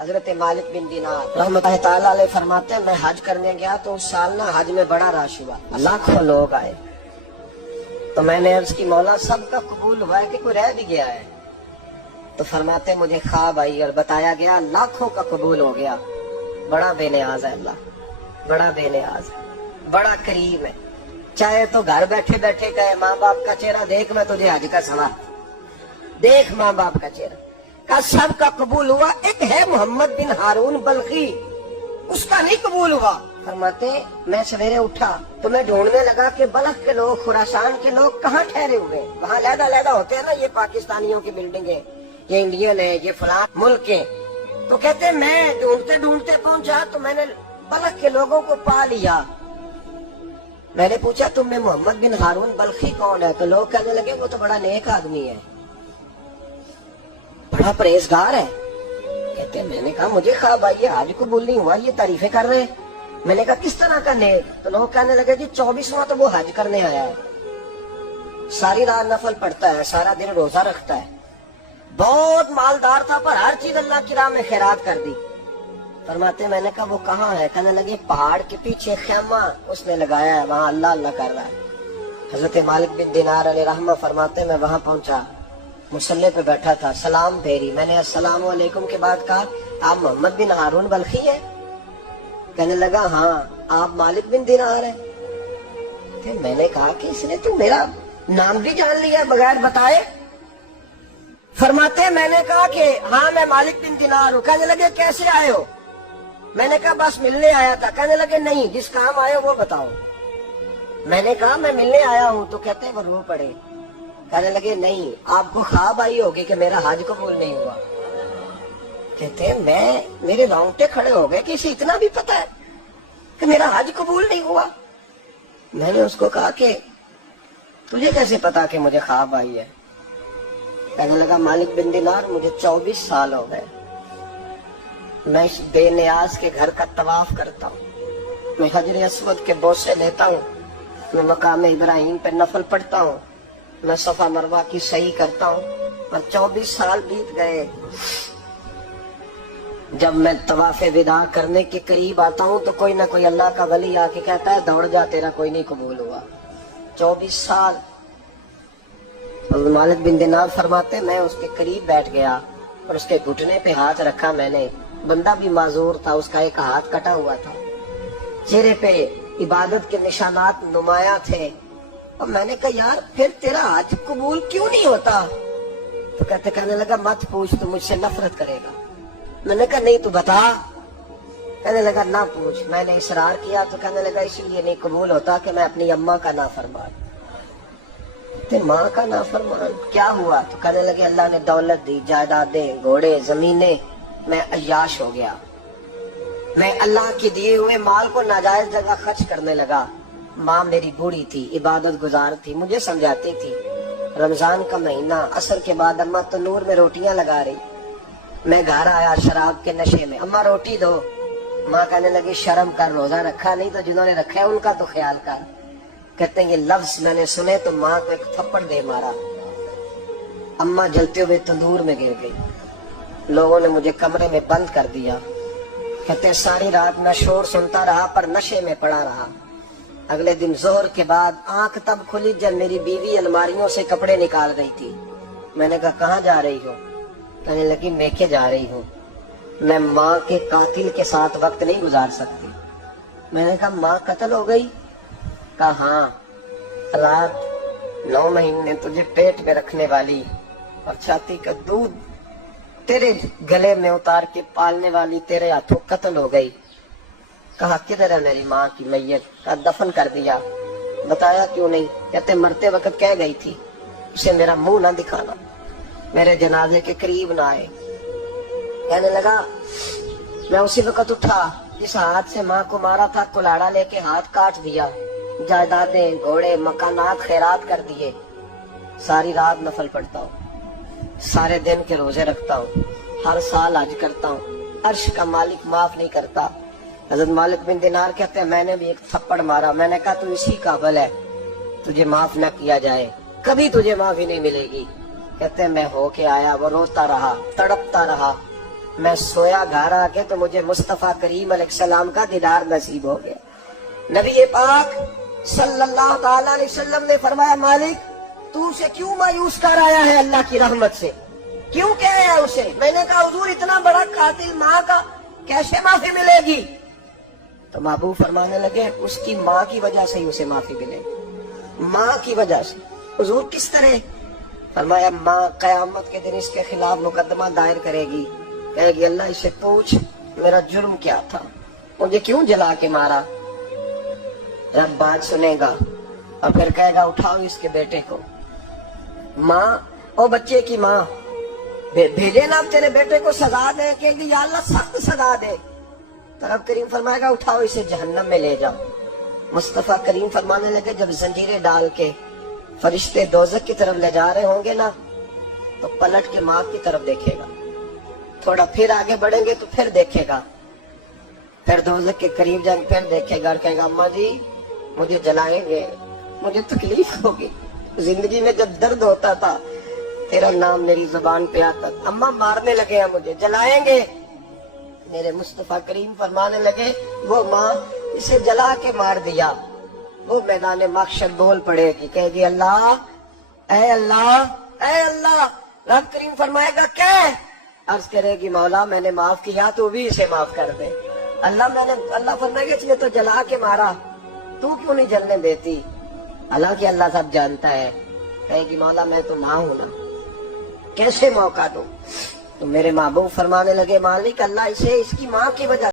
حضرت مالک بن دینار رحمۃ اللہ تعالیٰ علیہ فرماتے ہیں میں حج کرنے گیا تو اس سال نا حج میں بڑا رش ہوا، لاکھوں لوگ آئے، تو میں نے عرض کی مولا سب کا قبول ہوا ہے کہ کوئی رہ بھی گیا ہے؟ تو فرماتے مجھے خواب آئی اور بتایا گیا لاکھوں کا قبول ہو گیا۔ بڑا بے نیاز ہے اللہ، بڑا بے نیاز ہے، بڑا کریم ہے۔ چاہے تو گھر بیٹھے بیٹھے کہے ماں باپ کا چہرہ دیکھ میں تجھے حج کا ثواب، دیکھ ماں باپ کا چہرہ کا سب کا قبول ہوا، ایک ہے محمد بن ہارون بلخی، اس کا نہیں قبول ہوا۔ فرماتے میں سویرے اٹھا تو میں ڈھونڈنے لگا کہ بلخ کے لوگ، خراسان کے لوگ کہاں ٹھہرے ہوئے، وہاں علیحدہ علیحدہ ہوتے ہیں نا، یہ پاکستانیوں کی بلڈنگیں، یہ انڈین ہے، یہ فلاں ملک کے۔ تو کہتے میں ڈھونڈتے ڈھونڈتے پہنچا تو میں نے بلخ کے لوگوں کو پا لیا۔ میں نے پوچھا تم میں محمد بن ہارون بلخی کون ہے؟ تو لوگ کہنے لگے وہ تو بڑا نیک آدمی ہے، بڑا پرہیزگار ہے۔ کہتے میں نے کہا مجھے خواب آئی ہے، آج قبول نہیں ہوا، یہ تعریفیں کر رہے۔ میں نے کہا کس طرح کا نیک؟ تو لوگ کہنے لگے جی 24واں تو وہ حج کرنے آیا ہے، ساری رات نفل پڑھتا ہے، سارا دن روزہ رکھتا ہے، بہت مالدار تھا پر ہر چیز اللہ کی راہ میں خیرات کر دی۔ فرماتے میں نے کہا وہ کہاں ہے؟ کہنے لگے پہاڑ کے پیچھے خیمہ اس نے لگایا ہے، وہاں اللہ اللہ کر رہا ہے۔ حضرت مالک بن دینار علیہ رحمہ فرماتے میں وہاں پہنچا، مصلی پہ بیٹھا تھا، سلام پھیری، میں نے السلام علیکم کے بعد کہا آپ محمد بن ہارون بلخی ہیں؟ کہنے لگا ہاں۔ آپ مالک بن دینار ہیں؟ میں نے کہا کہ اس نے تو میرا نام بھی جان لیا بغیر بتائے۔ فرماتے میں نے کہا کہ ہاں میں مالک بن دینار ہوں۔ کہنے لگے کیسے آئے ہو؟ میں نے کہا بس ملنے آیا تھا۔ کہنے لگے نہیں، جس کام آئے ہو وہ بتاؤ۔ میں نے کہا میں ملنے آیا ہوں۔ تو کہتے ہیں وہ رو پڑے، کہنے لگے نہیں آپ کو خواب آئی ہوگی کہ میرا حج قبول نہیں ہوا۔ کہتے ہیں میرے رونگٹے کھڑے ہو گئے کہ اسے اتنا بھی پتا ہے کہ میرا حج قبول نہیں ہوا۔ میں نے اس کو کہا کہ تجھے کیسے پتا کہ مجھے خواب آئی ہے؟ کہنے لگا مالک بن دینار مجھے 24 سال ہو گئے، میں اس بے نیاز کے گھر کا طواف کرتا ہوں، میں حجر اسود کے بوسے لیتا ہوں، میں مقام ابراہیم پہ نفل پڑھتا ہوں، میں صفا مروہ کی سعی کرتا ہوں، اور 24 سال بیت گئے۔ جب میں طواف وداع کرنے کے قریب آتا ہوں تو کوئی نہ کوئی اللہ کا ولی آ کے کہتا ہے دوڑ جا تیرا کوئی نہیں قبول ہوا۔ 24 سال۔ مالک بن دینار فرماتے میں اس کے قریب بیٹھ گیا اور اس کے گھٹنے پہ ہاتھ رکھا، میں نے، بندہ بھی معذور تھا، اس کا ایک ہاتھ کٹا ہوا تھا، چہرے پہ عبادت کے نشانات نمایاں تھے، اور میں نے کہا یار پھر تیرا حج قبول کیوں نہیں ہوتا؟ تو کہنے لگا مت پوچھ، تو مجھ سے نفرت کرے گا۔ میں نے کہا نہیں تو بتا۔ کہنے لگا نہ پوچھ۔ میں نے اصرار کیا تو کہنے لگا اسی لیے نہیں قبول ہوتا کہ میں اپنی اماں کا نافرمان۔ ماں کا نافرمان کیا ہوا؟ تو کہنے لگے اللہ نے دولت دی، جائیدادیں، گھوڑے، زمینیں، میں عیاش ہو گیا، میں اللہ کے دیے ہوئے مال کو ناجائز جگہ خرچ کرنے لگا۔ ماں میری بوڑھی تھی، عبادت گزار تھی، مجھے سمجھاتی تھی۔ رمضان کا مہینہ، عصر کے بعد اماں تنور میں روٹیاں لگا رہی، میں گھر آیا شراب کے نشے میں، اماں روٹی دو۔ ماں کہنے لگی شرم کر، روزہ رکھا نہیں تو جنہوں نے رکھا ہے ان کا تو خیال کر۔ کہتے ہیں یہ لفظ میں نے سنے تو ماں کو ایک تھپڑ دے مارا، اماں جلتے ہوئے تندور میں گر گئی، لوگوں نے مجھے کمرے میں بند کر دیا۔ کہتے ہیں ساری رات میں شور سنتا رہا پر نشے میں پڑا رہا۔ اگلے دن ظہر کے بعد آنکھ تب کھلی جب میری بیوی الماریوں سے کپڑے نکال رہی تھی۔ میں نے کہا کہاں جا رہی ہو؟ کہنے لگی میکے جا رہی ہوں، میں ماں کے قاتل کے ساتھ وقت نہیں گزار سکتی۔ میں نے کہا ماں قتل ہو گئی؟ کہا ہاں، طلاق 9 مہینے تجھے پیٹ میں رکھنے والی اور چھاتی کا دودھ تیرے گلے میں اتار کے پالنے والی تیرے ہاتھوں قتل ہو گئی۔ کہا کدھر ہے میری ماں کی میت؟ کہا دفن کر دیا۔ بتایا کیوں نہیں؟ کہتے مرتے وقت کہہ گئی تھی اسے میرا منہ نہ دکھانا، میرے جنازے کے قریب نہ آئے۔ کہنے لگا میں اسی وقت اٹھا جس ہاتھ سے ماں کو مارا تھا، کلاڑا لے کے ہاتھ کاٹ دیا، جائیدادیں، گھوڑے، مکانات خیرات کر دیے۔ ساری رات نفل پڑھتا ہوں، سارے دن کے روزے رکھتا ہوں، ہر سال حج کرتا ہوں، عرش کا مالک معاف نہیں کرتا۔ حضرت مالک بن دینار کہتے ہیں میں نے بھی ایک تھپڑ مارا، میں نے کہا تو اسی قابل ہے تجھے معاف نہ کیا جائے، کبھی تجھے معافی نہیں ملے گی۔ کہتے ہیں میں ہو کے آیا، وہ روتا رہا، تڑپتا رہا، میں سویا گھر آ کے تو مجھے مصطفیٰ کریم علیہ السلام کا دیدار نصیب ہو گیا. نبی پاک صلی اللہ تعالی علیہ وسلم نے فرمایا مالک تو اسے کیوں مایوس کر آیا ہے اللہ کی رحمت سے, کیوں کہہ ہے اسے؟ میں نے کہا حضور اتنا بڑا قاتل ماں کا کیسے معافی ملے گی؟ تو محبوب فرمانے لگے اس کی ماں کی وجہ سے ہی اسے معافی ملے گی, ماں کی وجہ سے. حضور کس طرح؟ فرمایا ماں قیامت کے دن اس کے خلاف مقدمہ دائر کرے گی, کہے گی اللہ اسے پوچھ میرا جرم کیا تھا, مجھے کیوں جلا کے مارا؟ جب بات سنے گا اور پھر کہے گا اٹھاؤ اس کے بیٹے کو. ماں او بچے کی ماں بھیجے نا تیرے بیٹے کو سزا دے, کہ یا اللہ سخت سزا دے. تو رب کریم فرمائے گا اٹھاؤ اسے جہنم میں لے جاؤ. مصطفیٰ کریم فرمانے لگے جب زنجیریں ڈال کے فرشتے دوزخ کی طرف لے جا رہے ہوں گے نا تو پلٹ کے ماں کی طرف دیکھے گا, تھوڑا پھر آگے بڑھیں گے تو پھر دیکھے گا, پھر دوزخ کے قریب جائیں پھر دیکھے گا اور کہے گا اماں جی مجھے جلائیں گے, مجھے تکلیف ہوگی. زندگی میں جب درد ہوتا تھا تیرا نام میری زبان پہ آتا تھا, اماں مارنے لگے ہیں مجھے, جلائیں گے. میرے مصطفیٰ کریم فرمانے لگے وہ ماں اسے جلا کے مار دیا وہ میدان محشر بول پڑے گی, کہے گی اللہ اے اللہ اے اللہ. رب کریم فرمائے گا کیا؟ عرض کرے گی مولا میں نے معاف کیا تو بھی اسے معاف کر دے. اللہ فرمائے گا اس نے تو جلا کے مارا, تو کیوں نہیں جلنے دیتی؟ حالانکہ اللہ سب جانتا ہے. کہے گی مولا میں تو ماں ہوں نا, کیسے موقع دوں؟ تو میرے محبوب فرمانے لگے مالک اللہ اسے اس کی ماں کی وجہ